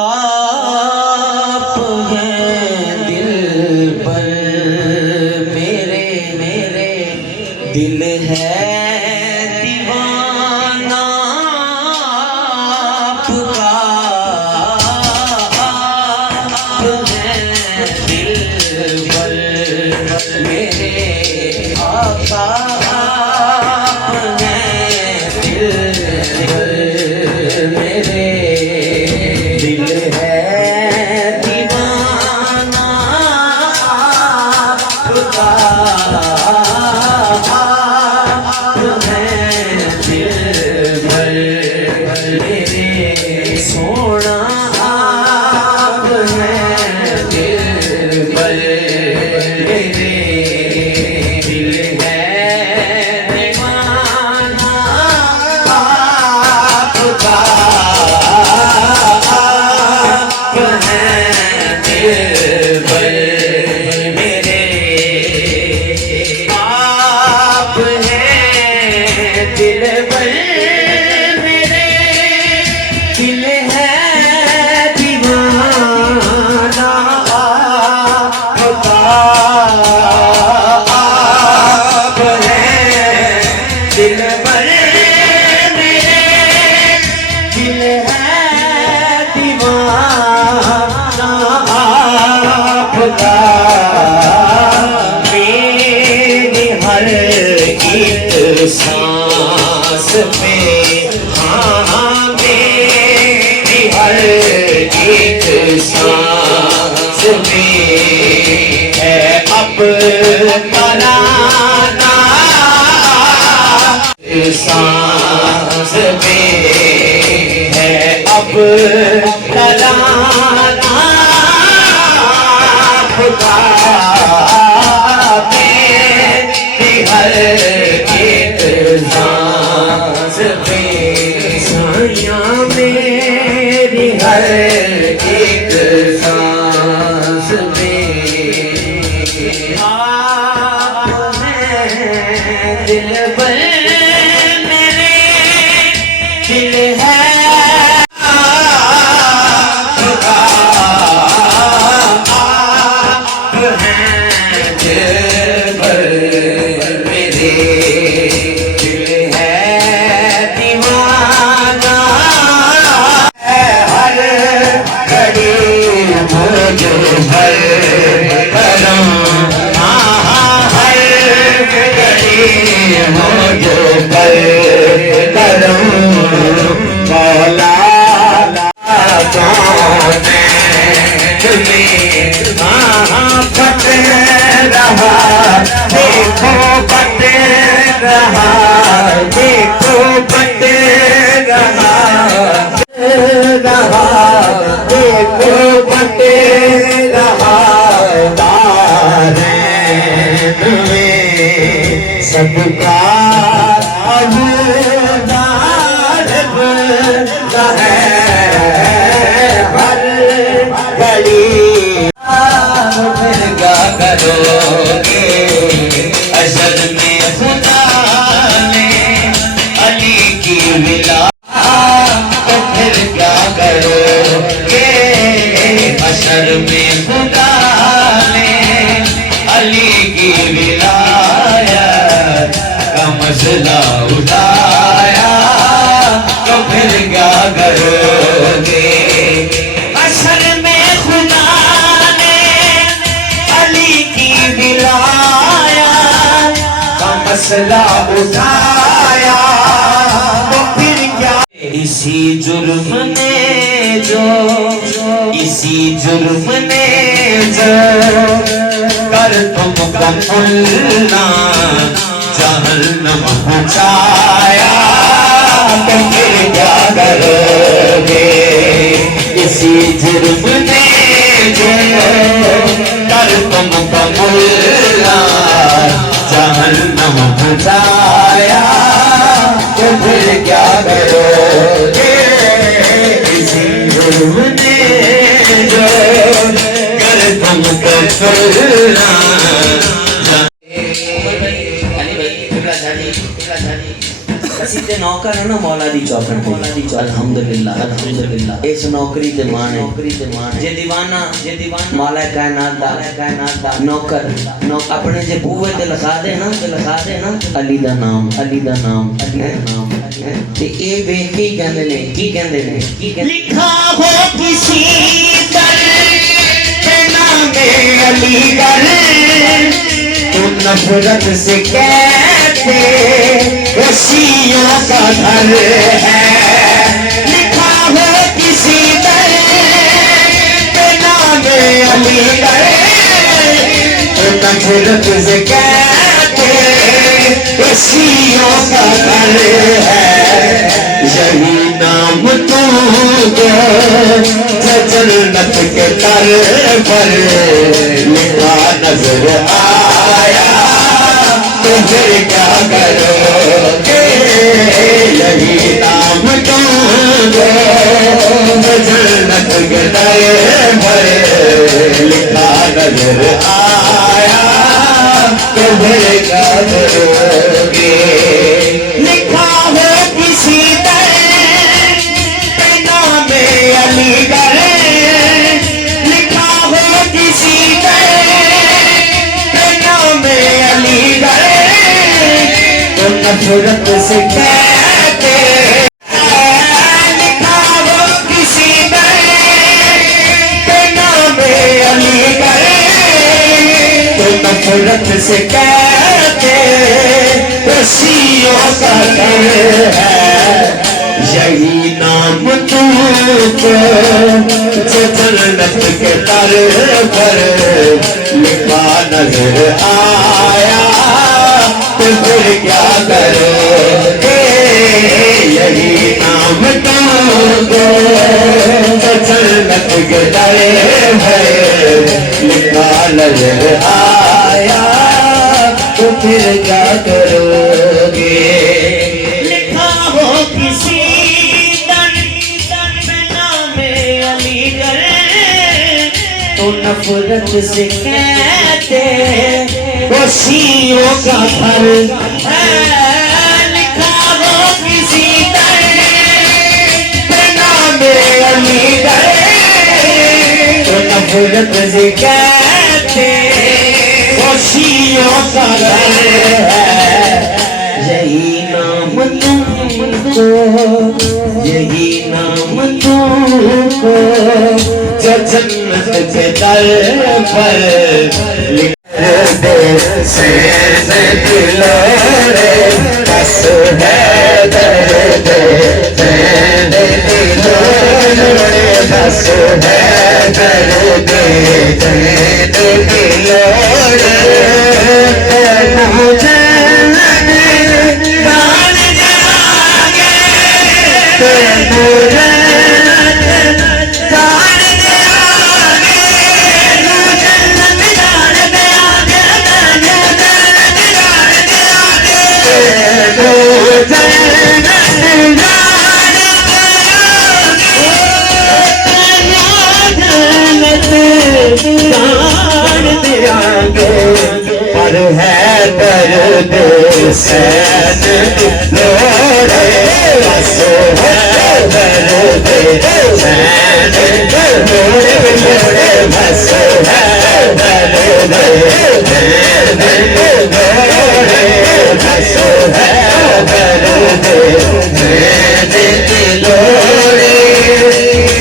आप हैं दिल पर मेरे दिल है दीवाना आपका। आप हैं दिल पर मेरे आका। आप हैं दिल पर मेरे दिल है दीवाना आपका। सोना आप हैं दिल पर मेरे दिल है दीवाना आपका। आप हैं दिल पर मेरे आप हैं दिल पर दिल है दीवाना आपका। आप हैं दिल पर मेरे दिल है दीवाना आपका। मेरी हर एक सांस में हर एक सांस में है अपना नाना। सांस में है अपना नाना आपका। मेरी हर एक सांस में साया मेरी हर एक सांस में आप हैं दिल पर मेरे दिल है आपका। आप हैं दिल पर मेरे दिल है दीवाना। हर घड़ी मुझे भर करम हर घड़ी मुझे भर करम मौला पट रहा देखो पट रहा देखो पट रहा देखो बट रहा दारैन में सबका अबूदार है हर घड़ी। फिर क्या करोगे असल में खुदा ने अली की विला। तो फिर क्या करोगे असल में खुदा ने अली की विलायत का मसला उठाया। तो फिर क्या करोगे असल में खुदा ने अली की विलायत का मसला उठाया। तो फिर क्या इसी जुर्म ने जो इसी जुर्म ने जो कर तुमको मुल्ला जहन्नम पहुंचाया। तो फिर क्या करोगे इसी जुर्म ने जो कर तुमको मुल्ला जहन्नम पहुंचाया। तो फिर क्या करोगे इसी जुर्म ने जो कर तुमको मुल्ला। ते नौकर है ना मौला दी चौखट अल्हम्दुलिल्लाह अल्हम्दुलिल्लाह इस नौकरी ते मान जे दीवाना मौला कायनात दा नौकर अपने जे बूहे ते लिखा दे ना अली दा नाम ते ए वेख के कहंदे ने लिखा हो किसी दर के नाम अलीगढ़ तो नफरत से कहते वसियों का घर है। लिखा हो किसी दर के नाम अलीगढ़ तो नफरत से कहते वसियों का घर है। यही नाम तुमको जन्नत के दर पर लिखा नजर आया तो फिर क्या करोगे। यही नाम तुमको जन्नत के दर पर लिखा नजर आया तो फिर क्या करोगे। लिखा हो किसी अलीगढ़ लिखा हो किसी नाम अलीगढ़ तो नफरत से कहते। लिखा हो किसी नाम अलीगढ़ तो नफरत से कहते वसियों का घर है। यही नाम तुमको जो जन्नत के दर पर लिखा नजर आया तो फिर क्या करोगे। यही नाम तुमको जो जन्नत के दर पर लिखा नजर आया तो फिर क्या करोगे। तो नफरत से कहते वसियों का घर है। लिखा हो किसी नाम अलीगढ़ तो नफरत से कहते वसियों का घर है। यही नाम तुमको तुमको जो जन्नत के दर पर लिख दे से दिलोरे बस है दर्द दिलोरे बस है दर्द दिलोरे मुझे पर है दर्द सैन लोड़े बस है दर्द सैन लोड़े बस है दर्द सैन लोड़े बस है दर्द सैन लोड़े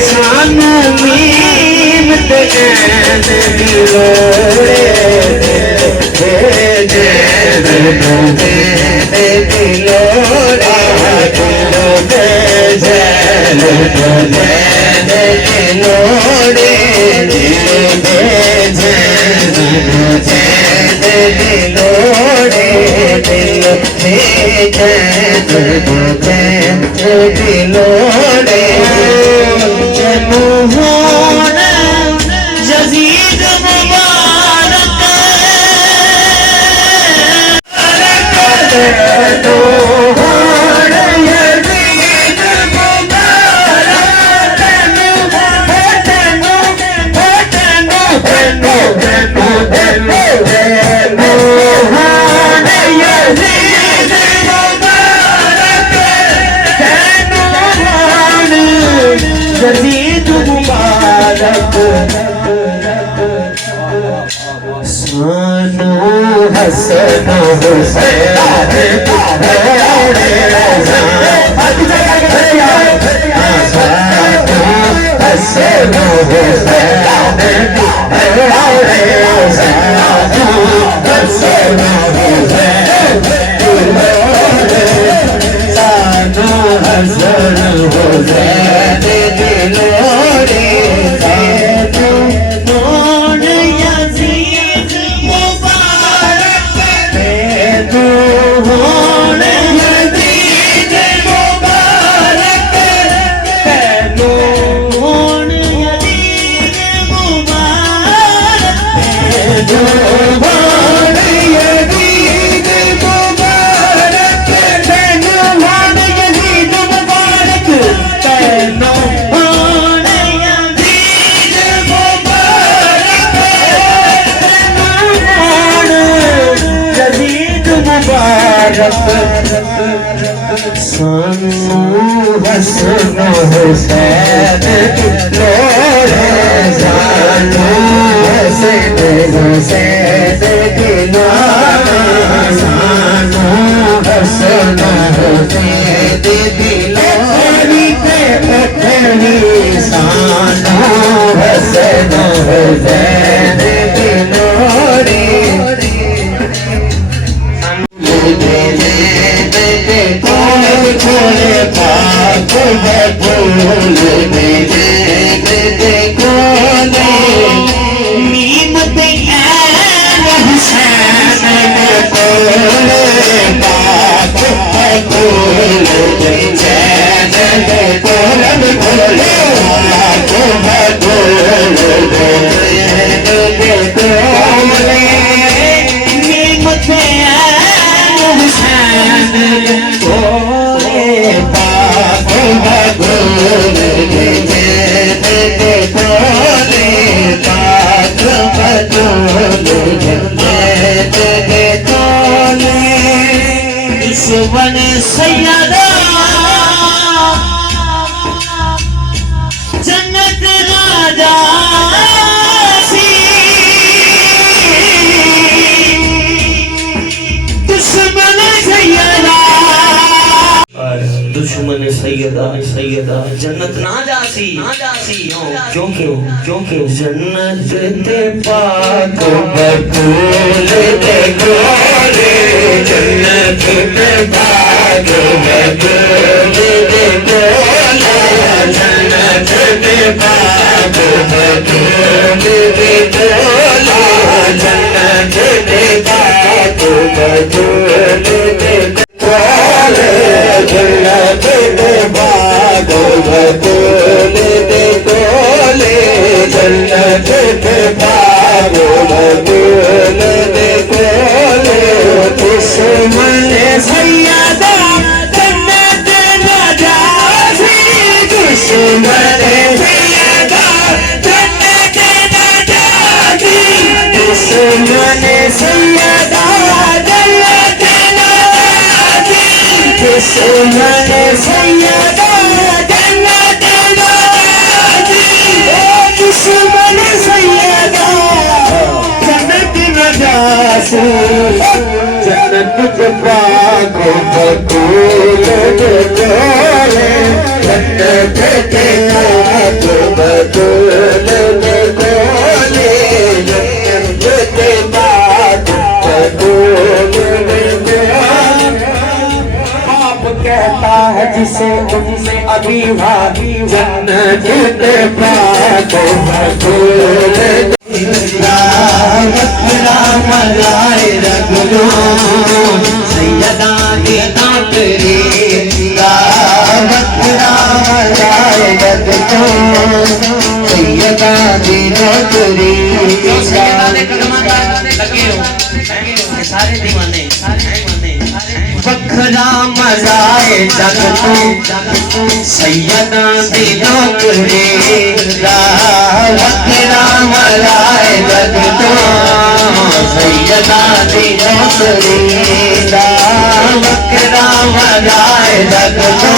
सानू मीम ते लोड़े जजीद जदीद मुबारक सानो हसन हुसैन सानो हसन हुसैन सानो हसन हुसैन सानो हसन हुसैन दिलोरी पे पठनी सानो हसन हुसैन दिलोरी खोले पाक बबूल मेरे खोले नीम पे हुसैन खोले पाक बबूल चैन खोले खोले पाक बबूल खोले नीम पे हुसैन ईश्वर सैयदा जन्नत राजा दुश्मन सैयदा दुश्मन सैयदा सैयदा जन्नत ना जासी क्योंकि जन्नत ते पाक बबूल ते गोरे जन्नत ते पाक बबूल ते गोरे जन्नत ते पाक बबूल ते गोरे जन्नत ते पाक बबूल ते गोरे जन्नत ते पाक बबूल ते गोरे जन्नत ते पाक बबूल ते गोरे दुश्मन सैयदा जन्नत न जासी दुश्मन सैयदा जन्नत न जासी दुश्मन सैयदा जन्नत न जासी दुश्मन सैयदा जन्नत न जासी दुश्मन सैयदा जन्नत न जासी जन्नत के पाक बबूल ते गोरे जन्नत के पाक बबूल ते गोरे जन्नत के पाक बबूल ते गोरे बाप कहता है जिसे अभी भाभी जन्नत के पाक बबूल राम राय रगलो सैयदा देता तेरे राम राय रगलो सैयदा देता तेरे सारे दीवाने बखरा मजाए जग तू सैयदा दी नौकरी बखरा मजाए जग तू सैयदा दी नौकरी बखरा मजाए जग तू